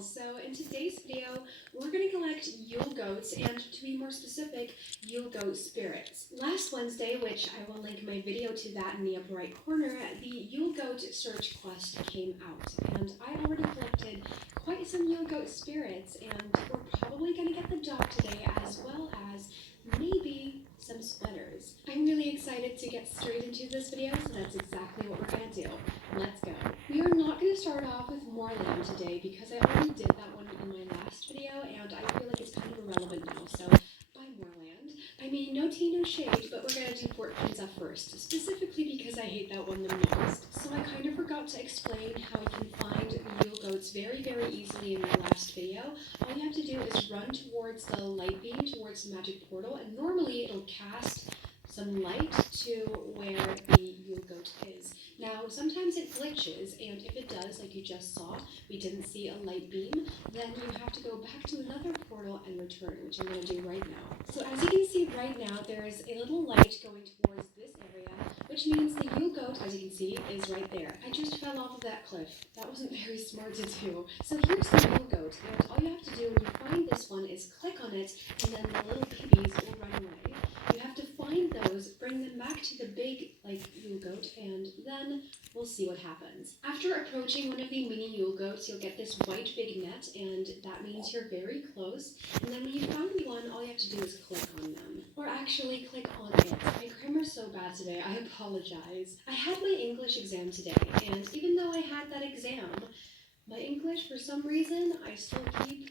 So in today's video, we're going to collect Yule goats and, to be more specific, Yule goat spirits. Last Wednesday, which I will link my video to that in the upper right corner, the Yule goat search quest came out, and I already collected quite some Yule goat spirits, and we're probably going to get the dog today, as well as maybe some sweaters. I'm really excited to get straight into this video, so that's exactly what we're going to do. Let's go. We are not going to start off with Moorland today because I already did that one in my last video, and I feel like it's kind of irrelevant now, so bye Moorland. I mean, no tea, no shade, but we're going to do Fort Pinza first, specifically because I hate that one the most. So I kind of forgot to explain how you can find Yule goats very, very easily in my last video. All you have to do is run towards the light beam, towards the magic portal, and normally it'll cast some light to where the Yule goat is. Now, sometimes it glitches, and if it does, like you just saw, we didn't see a light beam, then you have to go back to another portal and return, which I'm going to do right now. So as you can see right now, there is a little light going towards this area, which means the Yule goat, as you can see, is right there. I just fell off of that cliff. That wasn't very smart to do. So here's the Yule goat, and all you have to do when you find this one is click on it, and then the little babies will run away. You have to find those, bring them back to the big, Yule goat, and then we'll see what happens. After approaching one of the mini Yule goats, you'll get this white big net, and that means you're very close. And then when you find one, all you have to do is click on them. Or actually, click on it. My grammar's so bad today, I apologize. I had my English exam today, and even though I had that exam, my English, for some reason, I still keep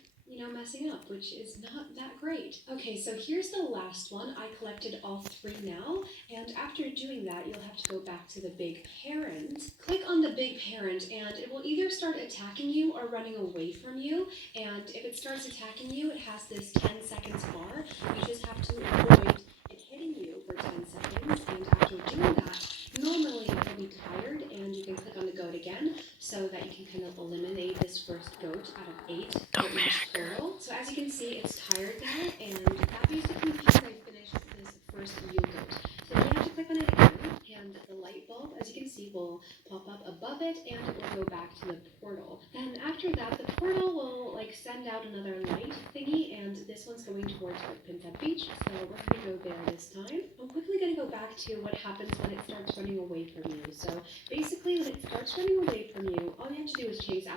messing up, which is not that great. Okay, so here's the last one. I collected all 3 now, and after doing that, you'll have to go back to the big parent. Click on the big parent, and it will either start attacking you or running away from you, and if it starts attacking you, it has this 10 seconds bar. You just have to avoid it hitting you for 10 seconds, and after doing that, normally you'll be tired, and you can click on the goat again, so that you can kind of eliminate this first goat out of 8 for each portal. So as you can see, it's tired now, and that basically means I finished this first Yule goat. So then you have to click on it again, and the light bulb, as you can see, will pop up above it, and it will go back to the portal. Then after that, the portal will send out another light thingy, and this one's going towards Pinta Beach, so we're going to go there this time. I'm quickly going to go back to what happens when it starts running away from you. So basically, when it starts running away from you, all you have to do is chase after